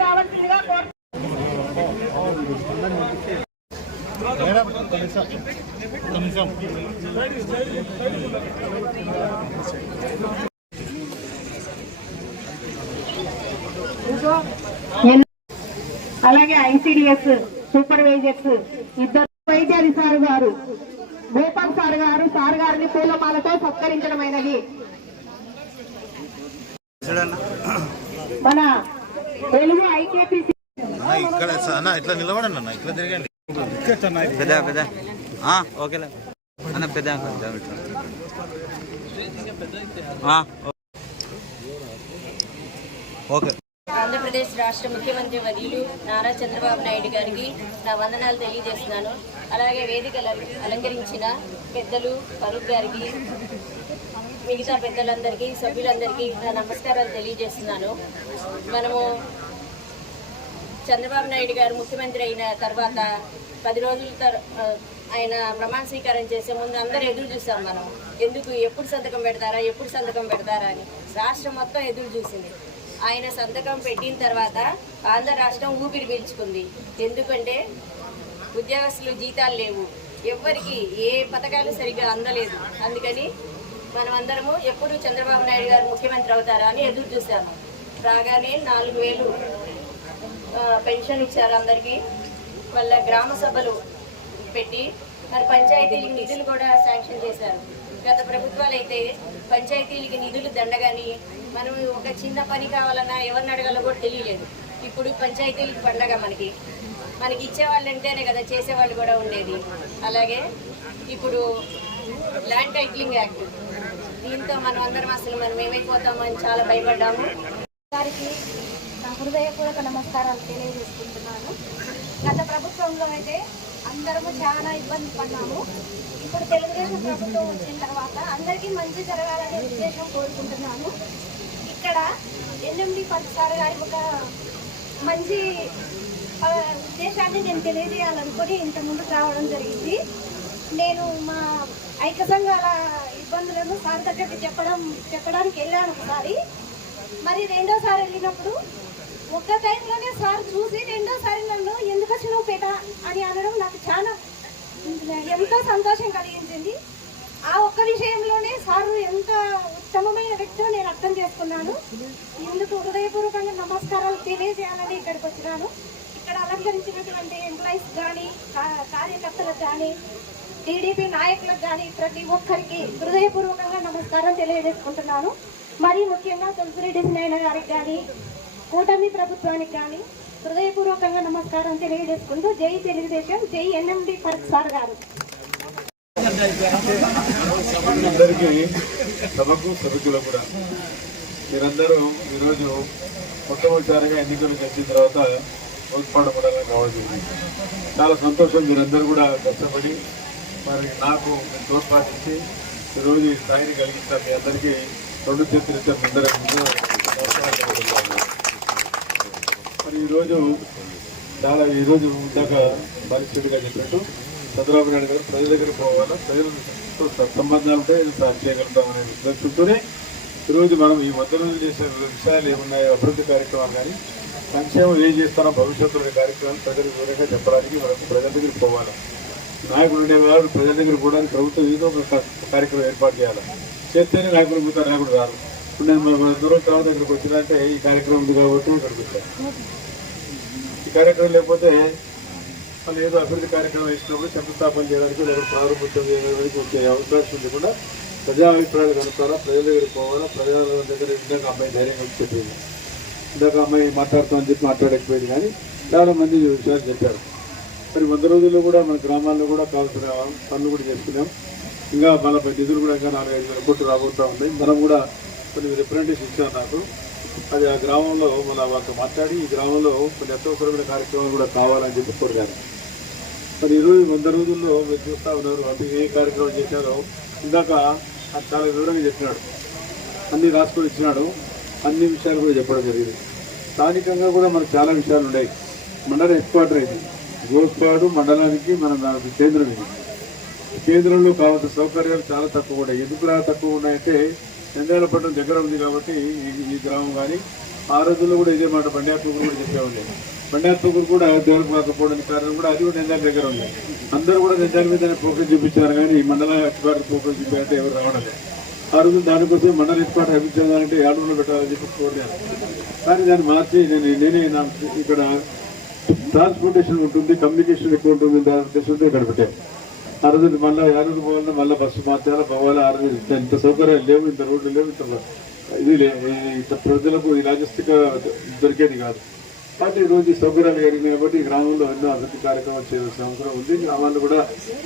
రావాల్సిందిగా అలాగే ICDS supervisors ఇద్దరు వైద్యాధి సార్ గారు గోపాల్ సార్ గారు సార్ గారిని పూలమాలతో సత్కరించడమైనది. మన తెలుగు ఇక్కడ అన్న ఇట్లా నిలబడండి అన్న ఇట్లా తిరగండి. పెద్ద పెద్ద. ఆ, ఓకేలే అన్న పెద్ద పెద్ద ఆ, ఓకే. ఆంధ్రప్రదేశ్ రాష్ట్ర ముఖ్యమంత్రి వర్యులు నారా చంద్రబాబు నాయుడు గారికి నా వందనాలు తెలియజేస్తున్నాను. అలాగే వేదిక అల- అలంకరించిన పెద్దలు ఫరూక్ గారికి మిగతా పెద్దలందరికీ సభ్యులందరికీ నా నమస్కారాలు తెలియజేస్తున్నాను. మనము చంద్రబాబు నాయుడు గారు ముఖ్యమంత్రి అయిన తర్వాత పది రోజుల తర్ ఆయన ప్రమాణ స్వీకారం చేసే ముందు అందరూ ఎదురు చూసాం మనం. ఎందుకు? ఎప్పుడు సంతకం పెడతారా? ఎప్పుడు సంతకం పెడతారా అని. రాష్ట్రం మొత్తం ఎదురు చూసింది. ఆయన సంతకం పెట్టిన తర్వాత ఆంధ్ర రాష్ట్రం ఊపిరి పీల్చుకుంది. ఎందుకంటే ఉద్యోగస్తులు జీతాలు లేవు. ఎవరికి ఏ పథకాలు సరిగ్గా అందలేదు. అందుకని మనమందరము ఎప్పుడు చంద్రబాబు నాయుడు గారు ముఖ్యమంత్రి అవుతారా అని ఎదురు చూసాము రాగానే నాలుగు వేలు పెన్షన్ ఇచ్చారు అందరికీ. వాళ్ళ గ్రామ సభలు పెట్టి మరి పంచాయతీలకి నిధులు కూడా శాంక్షన్ చేశారు. గత ప్రభుత్వాలు అయితే పంచాయతీలకి నిధులు దండగాని మనం ఒక చిన్న పని కావాలన్నా ఎవరిని అడగాలో కూడా తెలియలేదు. ఇప్పుడు పంచాయతీలకి పండగ మనకి. మనకి ఇచ్చేవాళ్ళు అంటేనే కదా చేసేవాళ్ళు కూడా ఉండేది. అలాగే ఇప్పుడు ల్యాండ్ టైటిలింగ్ యాక్ట్ దీంతో మనం అందరం అసలు మనం ఏమైపోతామని చాలా భయపడ్డాము. వారికి నా హృదయపూర్వక నమస్కారాలు తెలియజేసుకుంటున్నాను. గత ప్రభుత్వంలో అయితే అందరము చాలా ఇబ్బంది పడ్డాము. ఇప్పుడు తెలుగుదేశం ప్రభుత్వం వచ్చిన తర్వాత అందరికీ మంచి జరగాలనే ఉద్దేశం కోరుకుంటున్నాను. ఇక్కడ ఎన్ఎండి సార్ గారి ఒక మంచి ఉద్దేశాన్ని నేను తెలియజేయాలనుకుని ఇంత ముందుకు రావడం జరిగింది. నేను మా ఐక్య సంఘాల ఇబ్బందులను సార్ దగ్గరికి చెప్పడం చెప్పడానికి వెళ్ళాను ఒకసారి. మరి రెండోసారి వెళ్ళినప్పుడు ఒక్క టైంలోనే సార్ చూసి రెండోసారి నన్ను ఎందుకు వచ్చినావు పేట అని అనడం నాకు చాలా ఎంతో సంతోషం కలిగించింది. ఆ ఒక్క విషయంలోనే సార్ ఎంత ఉత్తమమైన వ్యక్తిని నేను అర్థం చేసుకున్నాను. ఇందుకు హృదయపూర్వకంగా నమస్కారాలు తెలియజేయాలని ఇక్కడికి వచ్చినాను. ఇక్కడ అలంకరించినటువంటి ఎంప్లాయీస్ కానీ కార్యకర్తలకు కానీ టీడీపీ నాయకులకు కానీ ప్రతి ఒక్కరికి హృదయపూర్వకంగా నమస్కారం తెలియజేసుకుంటున్నాను. మరీ ముఖ్యంగా తులసిరెడ్డి నాయన గారికి కానీ కూటమి ప్రభుత్వానికి కానీ హృదయపూర్వకంగా నమస్కారం తెలియజేసుకుంటూ జై తెలుగుదేశం జై ఎన్ఎండి ఫరక్ సార్ గారు. అందరికీ సభకు కూడా. మీరందరూ ఈరోజు మొట్టమొదటిసారిగా ఎన్నికలు వచ్చిన తర్వాత ఉత్పాడ మండలం కావాల్సింది చాలా సంతోషం మీరందరూ కూడా కష్టపడి మరి నాకు మీ తోడ్పాటించి ఈరోజు ఈ స్థాయిని కలిగిస్తారు మీ అందరికీ రెండు చేతులు ఇస్తే మీ ముందు మరి ఈరోజు చాలా ఈరోజు ఇందాక పరిస్థితిగా చెప్పినట్టు చంద్రబాబు నాయుడు గారు ప్రజల దగ్గర పోవాలా? ప్రజలతో సంబంధాలు ఉంటాయి సాయం చేయగలుగుతాం అనే ఉద్దేశంతోనే ఈరోజు మనం ఈ మధ్య రోజు చేసే విషయాలు ఏమున్నాయో అభివృద్ధి కార్యక్రమాలు కానీ సంక్షేమం ఏం చేస్తానో భవిష్యత్తులో కార్యక్రమాలు ప్రజలకు వివరంగా చెప్పడానికి మనకు ప్రజల దగ్గరికి పోవాలి? నాయకుడు ఉండేవారు ప్రజల దగ్గర కూడా ప్రభుత్వం ఏదో ఒక కార్యక్రమం ఏర్పాటు చేయాలి. చేస్తేనే నాయకులు పోతారు నాయకుడు రాదు ఇప్పుడు నేను దూరం తర్వాత ఇక్కడికి వచ్చినంటే ఈ కార్యక్రమం ఉంది కాబట్టి ఇక్కడికి వచ్చాను ఈ కార్యక్రమం లేకపోతే వాళ్ళు ఏదో అభివృద్ధి కార్యక్రమం ఇచ్చినప్పుడు శంకుస్థాపన చేయడానికి లేదా ప్రారంభించడం చేయడానికి వచ్చే అవకాశం ఉంది కూడా ప్రజా అభిప్రాయాలు కనుక్కోవాలా ప్రజల దగ్గర పోవాలా ప్రజల దగ్గర ఇందాక అమ్మాయి ధైర్యంగా చెప్పింది. ఇందాక అమ్మాయి మాట్లాడుతామని చెప్పి మాట్లాడకపోయింది కానీ చాలా మంది విషయాలు చెప్పారు. మరి వంద రోజుల్లో కూడా మన గ్రామాల్లో కూడా కావాల్సిన పనులు కూడా చేసుకున్నాం ఇంకా మన నిధులు కూడా ఇంకా ఐదు వేల కోట్లు రాబోతూ ఉన్నాయి మనం కూడా కొన్ని రిప్రజెంటేషన్ ఇచ్చాం నాకు. అది ఆ గ్రామంలో మన వాళ్ళతో మాట్లాడి ఈ గ్రామంలో కొన్ని అత్యవసరమైన కార్యక్రమాలు కూడా కావాలని చెప్పి కోరాను మరి ఈరోజు వంద రోజుల్లో మీరు చూస్తూ ఉన్నారు అవి ఏ కార్యక్రమం చేశారో. ఇందాక అది చాలా వివరంగా చెప్పినాడు. అన్ని రాసుకొని ఇచ్చినాడు. అన్ని విషయాలు కూడా చెప్పడం జరిగింది. స్థానికంగా కూడా మనకు చాలా విషయాలు ఉన్నాయి. మండల హెడ్ క్వార్టర్ అయింది గోస్పాడు మండలానికి మన కేంద్రం ఇది. కేంద్రంలో కావాల్సిన సౌకర్యాలు చాలా తక్కువ ఉన్నాయి. ఎందుకు తక్కువ ఉన్నాయంటే నంద్యాలపట్నం దగ్గర ఉంది కాబట్టి ఈ- గ్రామం కానీ ఆ రోజుల్లో కూడా ఇదే మాట బండాపూర్ కూడా చెప్పేవాళ్ళు. బండాపూర్ కూడా డెవలప్ కాకపోవడానికి కారణం కూడా అది కూడా నంద్యాల దగ్గర ఉంది. అందరూ కూడా నంద్యాల మీద ఫోకస్ చూపించారు కానీ ఈ మండల హెడ్ ఫోకస్ చూపించారంటే ఎవరు రావడం ఆ రోజు దానికోసం మండల హెడ్ క్వార్టర్ అభిప్రాయాలంటే పెట్టాలని చెప్పి కోరాను కానీ దాన్ని మార్చి నేను నేనే ఇక్కడ ట్రాన్స్పోర్టేషన్ ఉంటుంది కమ్యూనికేషన్ ఎక్కువ ఉంటుంది దానికోసం ఇక్కడ పెట్టాం. ఆ రోజు మళ్ళీ యానూరు పోవాలన్నా మళ్ళీ బస్సు మార్చాలా పోవాలి ఆ రోజు ఇంత సౌకర్యాలు లేవు ఇంత రోడ్లు లేవు ఇంత ఇది ఇంత ప్రజలకు ఈ లాజిస్టిక్ దొరికేది కాదు. కాబట్టి రోజు సౌకర్యాలు కలిగినాయి కాబట్టి ఈ గ్రామంలో ఎన్నో అభివృద్ధి కార్యక్రమాలు చేయాల్సిన అవసరం ఉంది. గ్రామాల్లో కూడా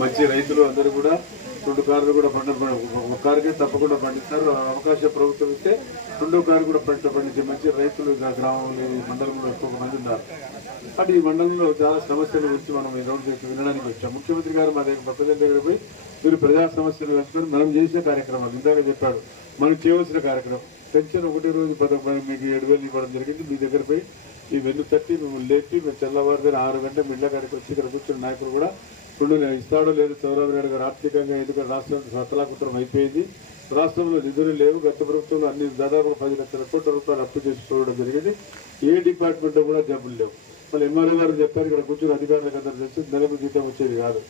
మంచి రైతులు అందరూ కూడా రెండు కార్లు కూడా పంట ఒక కారుకే తప్పకుండా పండిస్తారు. అవకాశం ప్రభుత్వం ఇస్తే రెండో కారు కూడా పంట పండించే మంచి రైతులు గ్రామంలో ఈ మండలంలో ఎక్కువ మంది ఉన్నారు. అంటే ఈ మండలంలో చాలా సమస్యల గురించి మనం ఈ రౌండ్ చేసి వినడానికి వచ్చాం. ముఖ్యమంత్రి గారు మా దగ్గర ప్రజల దగ్గర పోయి మీరు ప్రజా సమస్యలు కలుసుకొని మనం చేసిన కార్యక్రమాలు ఇందాక చెప్పాడు. మనం చేయవలసిన కార్యక్రమం. పెన్షన్ ఒకటి రోజు పదకొండు మీకు ఏడు వేలు ఇవ్వడం జరిగింది. మీ దగ్గర పోయి ఈ వెన్ను తట్టి మిమ్మల్ని లేపి మేము తెల్లవారు ఆరు గంటల మిడ్ల కాడికి వచ్చి ఇక్కడ కూర్చున్న నాయకులు కూడా ఇప్పుడు ఇస్తాడో లేదు చంద్రబాబు నాయుడు గారు ఆర్థికంగా ఎందుకంటే రాష్ట్రం సతలాకుత్రం అయిపోయింది? రాష్ట్రంలో నిధులు లేవు గత ప్రభుత్వంలో అన్ని దాదాపు పది లక్షల కోట్ల రూపాయలు అప్పు చేసుకోవడం జరిగింది. ఏ డిపార్ట్మెంట్లో కూడా జబ్బులు లేవు. మళ్ళీ ఎంఆర్ఓ గారు చెప్పారు ఇక్కడ కూర్చుని అధికారులకు అందరూ తెలిసి నెలకు జీతం వచ్చేది కాదు.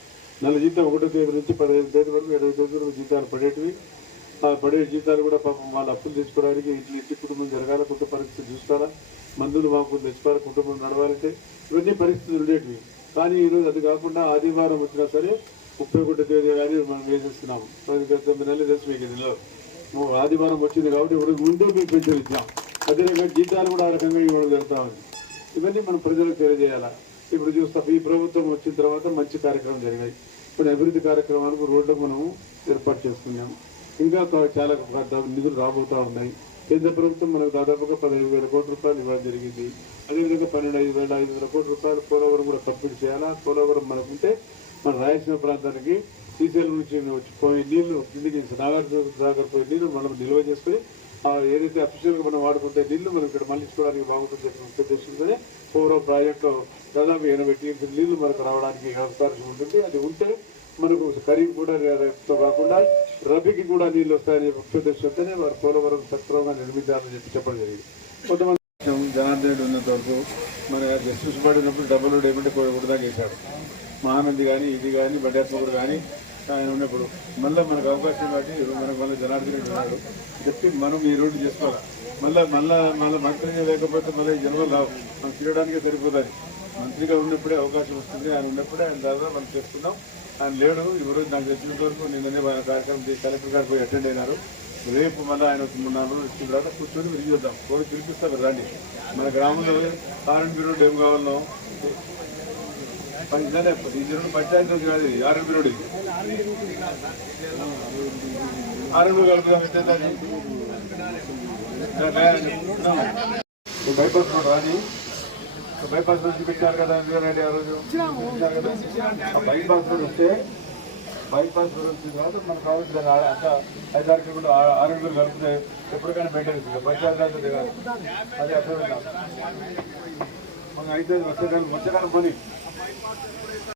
నెల జీతం ఒకటో తేదీ నుంచి పదిహేను తేదీ వరకు ఇరవై తేదీ వరకు జీతాలు పడేటివి. పడే జీతాలు కూడా పాపం వాళ్ళ అప్పులు తీసుకోవడానికి ఇంటి ఇంటి కుటుంబం జరగాల కొంత పరిస్థితి చూసుకోవాలా మందులు మాకు తెచ్చుకోవాలి కుటుంబం నడవాలంటే ఇవన్నీ పరిస్థితులు ఉండేటివి. కానీ ఈరోజు అది కాకుండా ఆదివారం వచ్చినా సరే ముప్పై ఒకటి తేదీ కానీ మనం వేసేస్తున్నాము పది తొమ్మిది నెలలు తెలుసు మీకు ఇందులో ఆదివారం వచ్చింది కాబట్టి ఇప్పుడు ముందు మీకు పెన్షన్ ఇచ్చాం. అదేవిధంగా జీతాలు కూడా ఆ రకంగా ఇవ్వడం జరుగుతూ ఉంది. ఇవన్నీ మనం ప్రజలకు తెలియజేయాలా? ఇప్పుడు చూస్తాం ఈ ప్రభుత్వం వచ్చిన తర్వాత మంచి కార్యక్రమం జరిగాయి కొన్ని అభివృద్ధి కార్యక్రమాలకు రోడ్లు మనం ఏర్పాటు చేసుకున్నాము. ఇంకా చాలా నిధులు రాబోతా ఉన్నాయి. కేంద్ర ప్రభుత్వం మనకు దాదాపుగా పదహైదు వేల కోట్ల రూపాయలు ఇవ్వడం జరిగింది. అదేవిధంగా పన్నెండు ఐదు వేల ఐదు వేల కోట్ల రూపాయలు పోలవరం కూడా కంప్లీట్ చేయాలా? పోలవరం మనకుంటే మన రాయలసీమ ప్రాంతానికి శ్రీశైలం నుంచి వచ్చి పోయే నీళ్ళు కిందికి నాగార్జున సాగర్ పోయే నీళ్ళు మనం నిల్వ చేసుకుని ఏదైతే అఫీషియల్గా మనం వాడుకుంటే నీళ్ళు మనం ఇక్కడ మళ్ళించుకోవడానికి బాగుంటుంది చెప్పిన ఉద్దేశంతోనే పూర్వ ప్రాజెక్టు దాదాపు ఎనభై టీఎంసీ నీళ్ళు మనకు రావడానికి అవకాశం ఉంటుంది. అది ఉంటే మనకు ఖరీఫ్ కూడా కాకుండా రబీకి కూడా నీళ్ళు వస్తాయని ముఖ్య ఉద్దేశంతోనే వారు పోలవరం సక్రమంగా నిర్మించాలని చెప్పి చెప్పడం జరిగింది. కొంతమంది జనార్దన్ ఉన్నంత వరకు మన జస్టిస్ పడినప్పుడు డబ్బులు ఏమంటే కూడా వేశాడు. మహానంది కానీ ఇది కానీ బడ్డాత్మకుడు కానీ ఆయన ఉన్నప్పుడు మళ్ళీ మనకు అవకాశం బట్టి మనకు మళ్ళీ జనార్దన్ రెడ్డి ఉన్నాడు. చెప్పి మనం ఈ రోడ్డు చేసుకోవాలి? మళ్ళీ మళ్ళీ మళ్ళీ మంత్రిగా లేకపోతే మళ్ళీ ఈ జన్మలు రావు. మనం తిరగడానికే సరిపోతుంది. మంత్రిగా ఉన్నప్పుడే అవకాశం వస్తుంది. ఆయన ఉన్నప్పుడే ఆయన దాదాపు మనం చేస్తున్నాం ఆయన లేడు. ఈరోజు నాకు తెలిసినంత వరకు నిన్ననే కార్యక్రమం చేసి కలెక్టర్ గారు పోయి అటెండ్ అయినారు. రేపు మళ్ళీ ఆయన మూడు నాలుగు రోజులు వచ్చిన తర్వాత కూర్చొని విరిగి చూద్దాం కోరి పిలిపిస్తాం రండి. మన గ్రామంలో ఆర్ఎన్బి రోడ్ ఏం కావాలన్నాం ఇదే ఈ రెండు పంచాయతీ రోజు కాదు ఇది ఆర్ఎన్బి రోడ్డు ఇది. ఆర్ఎన్బి కలుపుదాం దాన్ని. రాని బైపాస్ రోడ్ చూపించారు కదా రెడ్డి ఆ రోజు? బైపాస్ రోడ్ వస్తే బైపాస్ రోడ్ వచ్చిన తర్వాత మనకు కావాల్సిన దాన్ని అంతా ఐదారు కిలోమీటర్లు ఆరు కిలోమీటర్లు కలిపితే ఎప్పటికైనా బెటర్ రాజ్ అది కాదు. అది అర్థం మనం అయితే వర్షాకాలం వర్షాకాలం పని.